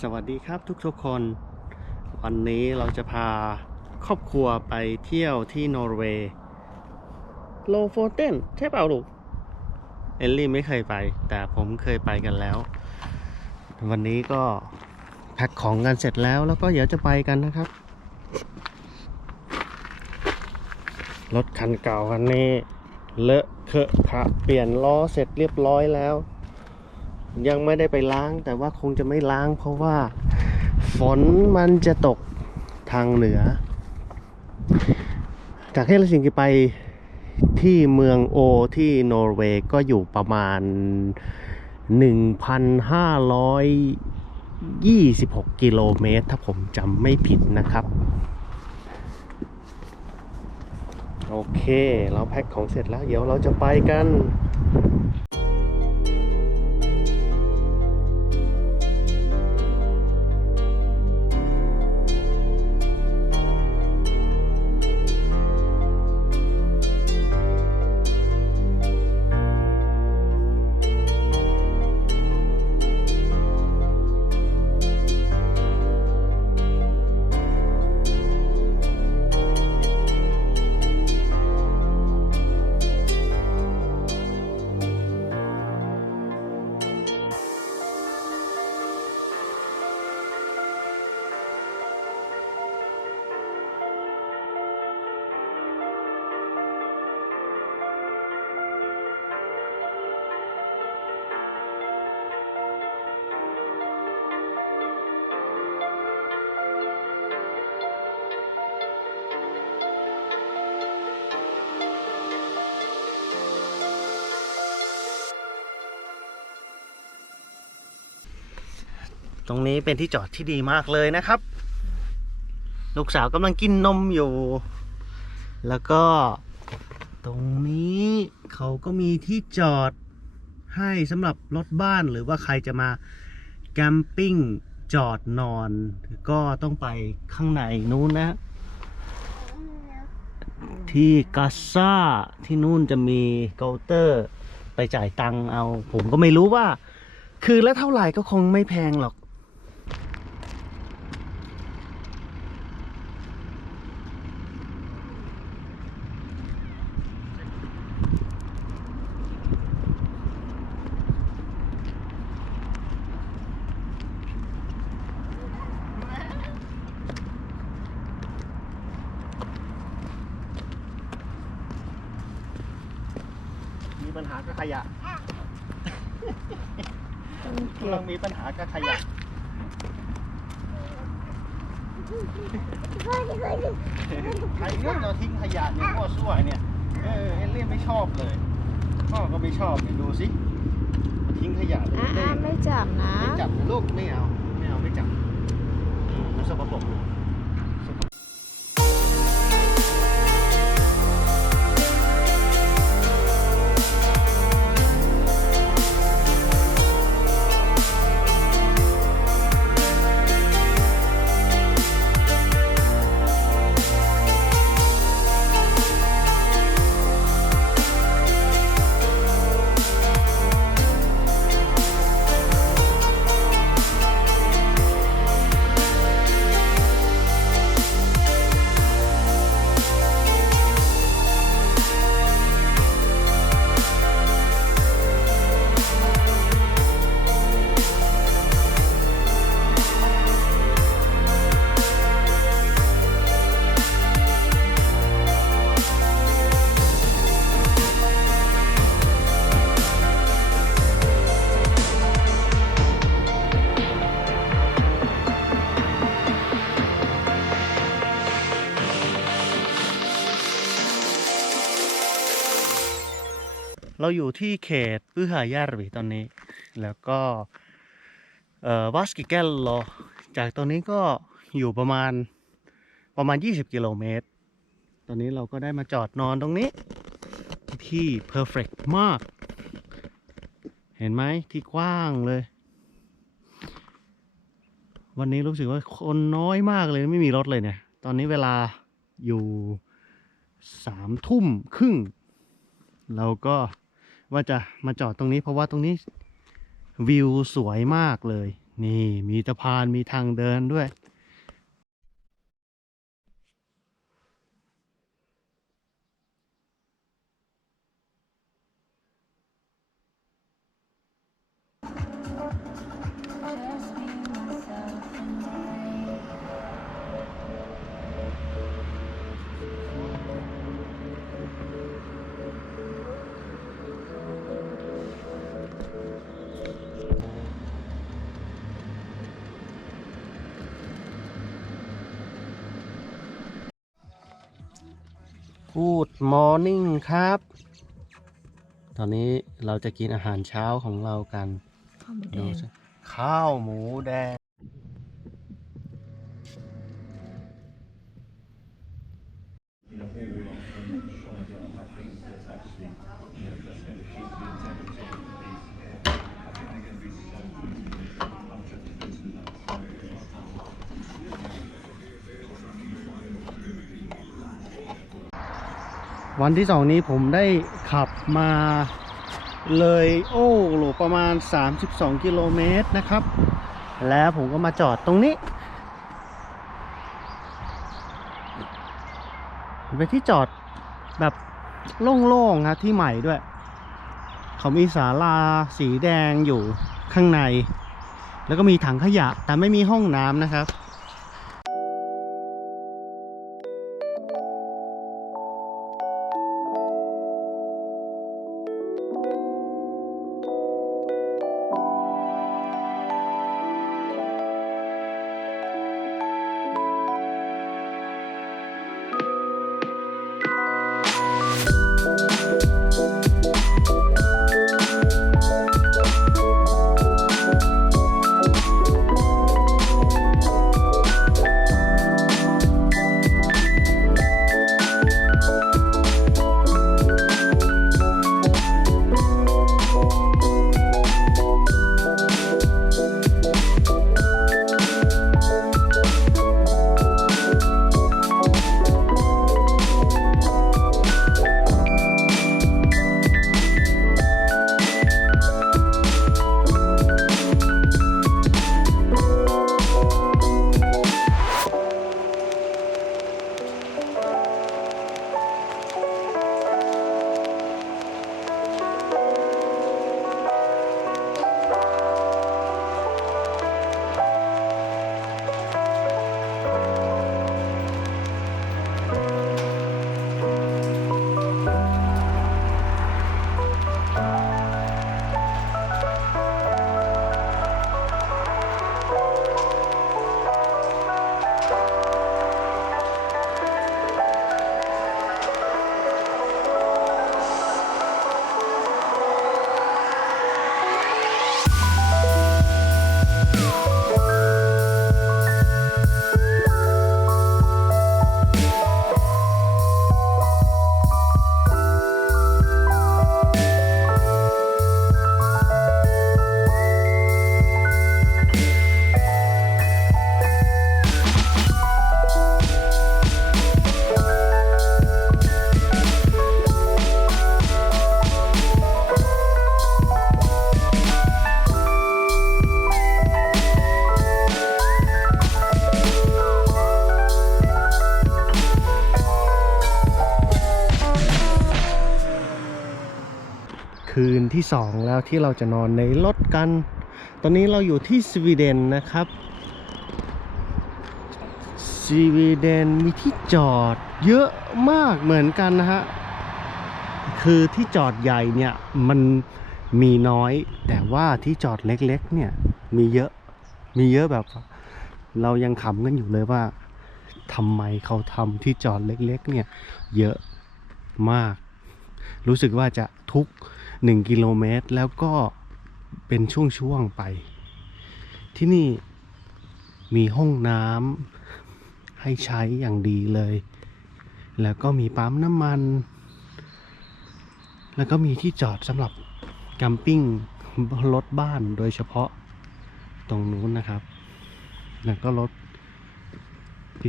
สวัสดีครับทุกๆคน วันนี้เราจะพาครอบครัวไปเที่ยวที่นอร์เวย์โลโฟเทนใช่เปล่าลูกเอลลี่ไม่เคยไป แต่ผมเคยไปกันแล้ว วันนี้ก็แพ็คของกันเสร็จแล้วแล้วก็เดี๋ยวจะไปกันนะครับ รถคันเก่าคันนี้เลอะเขอะขะเปลี่ยนล้อเสร็จเรียบร้อยแล้ว ยังไม่ได้ไปล้าง แต่ว่าคงจะไม่ล้าง เพราะว่าฝนมันจะตกทางเหนือ จากเฮลซิงกิไปที่เมืองโอที่นอร์เวย์ก็อยู่ประมาณ 1,526 กิโลเมตร ถ้าผมจำไม่ผิดนะครับ โอเค เราแพ็คของเสร็จแล้ว เดี๋ยวเราจะไปกัน ตรงนี้เป็นที่จอดที่ดีมากเลยนะครับ ลูกสาวกำลังกินนมอยู่ แล้วก็ตรงนี้เขาก็มีที่จอดให้สำหรับรถบ้านหรือว่าใครจะมาแกมปิ้งจอดนอน ก็ต้องไปข้างในนู้นนะ ที่กาซ่าที่นู่นจะมีเคาน์เตอร์ ไปจ่ายตังค์เอา ผมก็ไม่รู้ว่า คือแล้วเท่าไหร่ก็คงไม่แพงหรอก กับขยะกำลังมีปัญหากับขยะใครก็จะทิ้งขยะเนี่ยพ่อสั่วเนี่ยเออเอลเลี่ไม่ชอบเลย พ่อก็ไม่ชอบเนี่ยดูสิมาทิ้งขยะเลยอะเล่อะไม่จับนะไม่จับลูกไม่เอาไม่เอาไม่จับอืมมันสกปรก เราอยู่ที่เขตพืหายาร์วีตอนนี้ แล้วก็เอ่อวัสกิแกลโลจากตรงนี้ก็อยู่ประมาณประมาณ 20 กิโลเมตร ตอนนี้เราก็ได้มาจอดนอนตรงนี้ ที่ perfect มาก เห็นไหมที่กว้างเลย วันนี้รู้สึกว่าคนน้อยมากเลยไม่มีรถเลยเนี่ย ตอนนี้เวลาอยู่สามทุ่มครึ่งเราก็ ว่าจะมาจอดตรงนี้เพราะว่าตรงนี้วิวสวยมากเลย นี่มีสะพานมีทางเดินด้วย Good morning ครับ ตอนนี้เราจะกินอาหารเช้าของเรากันข้าวหมูแดดูงสิข้าวหมูแดง วันที่สองนี้ผมได้ขับมาเลยโอ้โหประมาณ 32 กิโลเมตรนะครับ แล้วผมก็มาจอดตรงนี้เป็นที่จอดแบบโล่งๆนะที่ใหม่ด้วย เขามีศาลาสีแดงอยู่ข้างใน แล้วก็มีถังขยะแต่ไม่มีห้องน้ำนะครับ คืนที่สองแล้วที่เราจะนอนในรถกัน ตอนนี้เราอยู่ที่สวีเดนนะครับ สวีเดนมีที่จอดเยอะมากเหมือนกันนะฮะ คือที่จอดใหญ่เนี่ยมันมีน้อย แต่ว่าที่จอดเล็กๆเนี่ยมีเยอะ มีเยอะแบบ เรายังขำกันอยู่เลยว่าทำไมเขาทำที่จอดเล็กๆเนี่ยเยอะมาก รู้สึกว่าจะทุก 1 กิโลเมตร แล้วก็เป็นช่วงๆไป ที่นี่มีห้องน้ำให้ใช้อย่างดีเลย แล้วก็มีปั๊มน้ำมัน แล้วก็มีที่จอดสำหรับแกัมปิ้งรถบ้านโดยเฉพาะตรงนู้นนะครับ แล้วก็รถ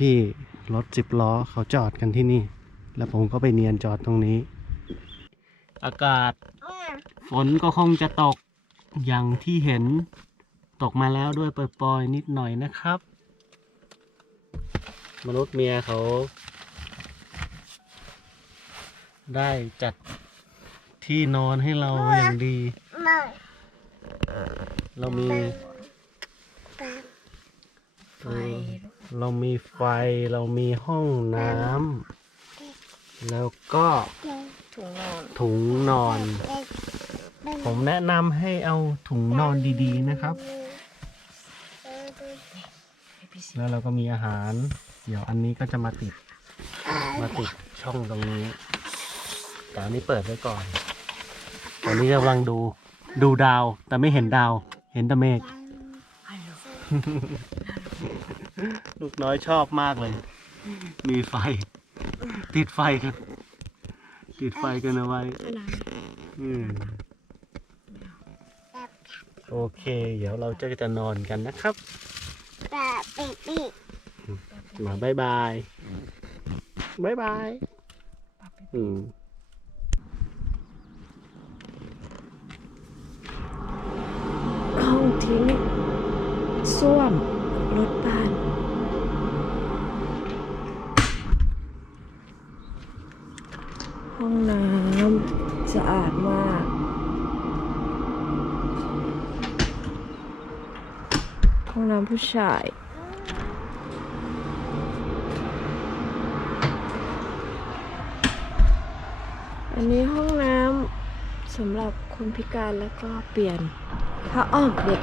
พี่ๆรถสิบล้อเขาจอดกันที่นี่ แล้วผมก็ไปเนียนจอดตรงนี้ อากาศ ฝนก็คงจะตกอย่างที่เห็นตกมาแล้วด้วยปล่อยๆนิดหน่อยนะครับ มนุษย์เมียเขา ได้จัดที่นอนให้เราอย่างดี เรามีเออเรามีไฟเรามีห้องน้ำแล้วก็ ถุงนอน ถุงนอน ผมแนะนำให้เอาถุงนอนดีๆนะครับ แล้วเราก็มีอาหาร เดี๋ยวอันนี้ก็จะมาติด มาติดช่องตรงนี้แต่อันนี้เปิดไว้ก่อนตอนนี้กำลังดู ดูดาว แต่ไม่เห็นดาว เห็นแต่เมฆ ลูกลูกน้อยชอบมากเลย มีไฟ ติดไฟกัน ติดไฟกันเอาไว้ให้น้อืมโอเค เดี๋ยวเราจะจะนอนกันนะครับมาบายบายบายบายอืมำห้องทิ้งส้วม รถบ้าน ห้องน้ำสะอาดมาก ห้องน้ำผู้ชายอันนี้ห้องน้ำสำหรับคนพิการแล้วก็เปลี่ยนผ้าอ้อมเด็ก